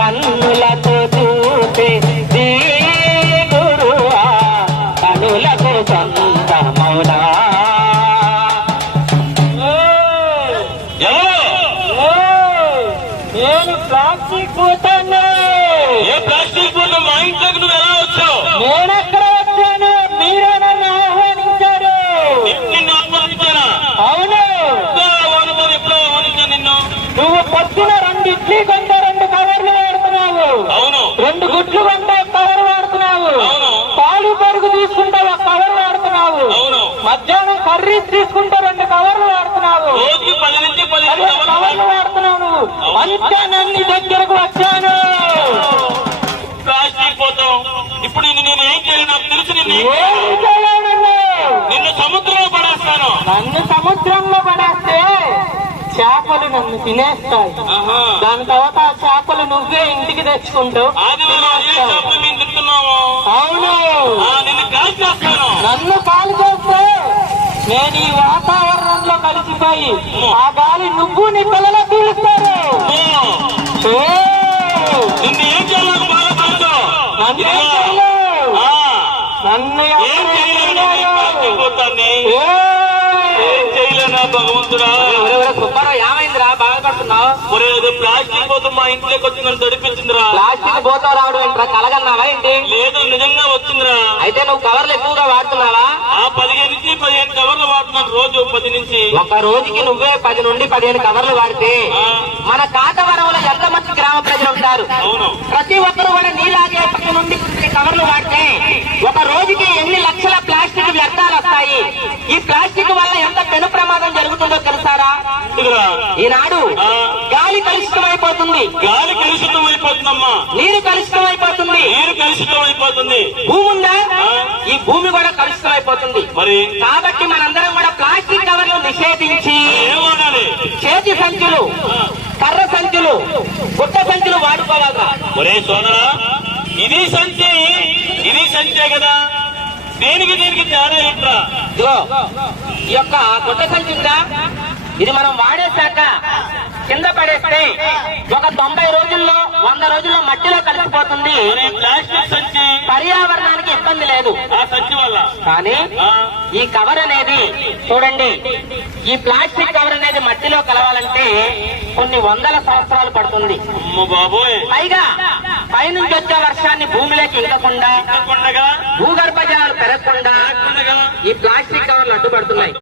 కన్నులతో చూపే నీ గురువా కనులకు సొంతమౌనా ఎవరు? నేను ప్లాస్టిక్ పోతాను ఏ ప్లాస్టిక్ బోర్డు మా ఇంట్లోకి నువ్వు ఎలా వచ్చావు? నేనెక్కడ వచ్చాను? మీరే నన్ను ఆహ్వానించారు. నిన్ను ఆహ్వానించానా? అవును. ఎప్పుడో ఆహ్వానించాను ఎప్పుడో ఆహ్వానించాను నిన్ను. నువ్వు పొద్దున రెండు ఇడ్లీ కొంటే రెండు కవర్లు వాడుతున్నావు అవును రెండు గుడ్లు కొంటే ఒక కవర్ వాడుతున్నావు అవును. పాలు పెరుగు తీసుకుంటే ఒక కవర్ వాడుతున్నావు అవును మధ్యాహ్నం కర్రీస్ తీసుకుంటే రెండు కవర్లు వాడుతున్నావు. కవర్లు వాడుతున్నావు. నన్ను దగ్గరకు వచ్చాను. ఇప్పుడు నేను ఏం నాకు తెలుసు నిన్ను సముద్రంలో పడేస్తాను. నన్ను సముద్రంలో పడేస్తే చేపలు నన్ను తినేస్తాయి. దాని తర్వాత ఆ చేపలు నువ్వే ఇంటికి తెచ్చుకుంటావు అవును. నిన్ను కాల్ చేస్తాను నన్ను కాలు చేస్తే నేను ఈ వాతావరణంలో కలిసిపోయి ఆ గాలి నువ్వు నీ పిల్లలు పీలుస్తారు ఏ! నిన్ను నన్ను నన్ను భగవంతుడా? సుబ్బారావు ఏమైందిరా? బాధపడుతున్నావు ప్లాస్టిక్ పోతాం మా ఇంట్లోకి తడిపించిందిరా. ప్లాస్టిక్ రావడం ఏంట్రా? కలగన్నావా ఏంటి? లేదు నిజంగా వచ్చిందిరా. అయితే నువ్వు కవర్లు ఎక్కువగా వాడుతున్నావా? ఆ పదిహేను నుంచి పదిహేను రోజు పది నుంచి ఒక రోజుకి నువ్వే పది నుండి పదిహేను కవర్లు వాడితే మన కాకవరంలో ఎంత మంది గ్రామ ప్రజలు ఉంటారు. ప్రతి ఒక్కరు కూడా నీలాగే పది నుండి కవర్లు వాడితే ఒక రోజుకి ఎన్ని లక్షల ప్లాస్టిక్ వ్యర్థాలు వస్తాయి? ఈ ప్లాస్టిక్ వల్ల ఎంత పెను ప్రమాదం జరుగుతుందో తెలుసారా. ఈనాడు గాలి కలుషితమైపోతుంది. గాలి కలుషితం అయిపోతుందమ్మా నీరు నీరు కలుషితం అయిపోతుంది భూమి ఉందా ఆ. ఈ భూమి కూడా కలుషితమైపోతుంది మరి కాబట్టి మనందరం కూడా ప్లాస్టిక్ కవర్లు నిషేధించి చేతి సంచులు కర్ర సంచులు గుట్ట సంచులు వాడుకోవాలా ఒరే సోదరా ఇది సంచి ఇది సంచే కదా. దేనికి దీనికి తేడా ఏంట్రా? ఇదిగో ఈ యొక్క గుట్ట సంచి ఉందా? ఇది మనం వాడేశాక కింద పడేస్తే ఒక తొంభై రోజుల్లో వంద రోజుల్లో మట్టిలో కలిసిపోతుంది. పర్యావరణానికి ఇబ్బంది లేదు. కానీ ఈ కవర్ అనేది చూడండి ఈ ప్లాస్టిక్ కవర్ అనేది మట్టిలో కలవాలంటే కొన్ని వందల సంవత్సరాలు పడుతుంది. పైగా పైనుంచి వచ్చే వర్షాన్ని భూమిలోకి ఇంకకుండా భూగర్భ జలాలు పెరగకుండా ఈ ప్లాస్టిక్ కవర్లు అడ్డుపడుతున్నాయి.